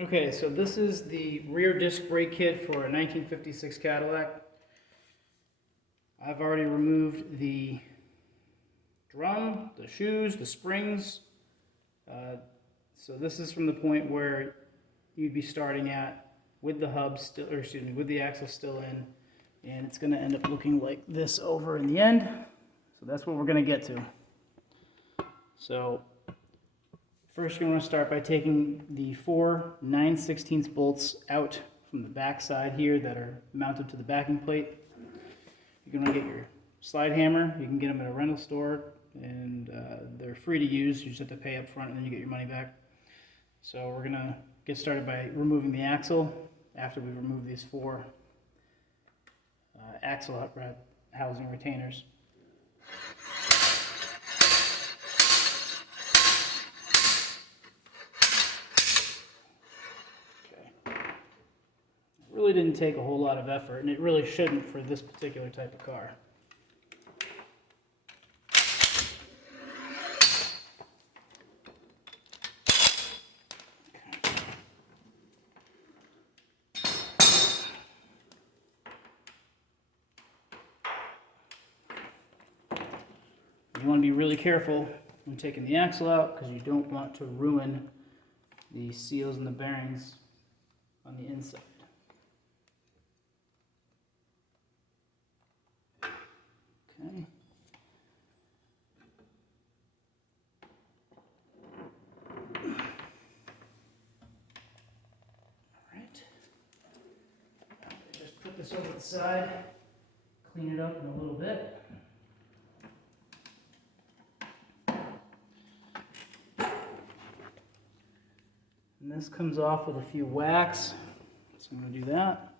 Okay, so this is the rear disc brake kit for a 1956 Cadillac. I've already removed the drum, the shoes, the springs. So this is from the point where you'd be starting at with the hub still, or excuse me, with the axle still in, and it's going to end up looking like this over in the end. So that's what we're going to get to. So first you're going to start by taking the 4 9/16 bolts out from the back side here that are mounted to the backing plate. You're going to get your slide hammer. You can get them at a rental store, and they're free to use. You just have to pay up front and then you get your money back. So we're going to get started by removing the axle after we've removed these 4 axle housing retainers. Really didn't take a whole lot of effort, and it really shouldn't for this particular type of car. You want to be really careful when taking the axle out because you don't want to ruin the seals and the bearings on the inside. Okay. Alright. Just put this over the side, clean it up in a little bit. And this comes off with a few whacks, so I'm going to do that.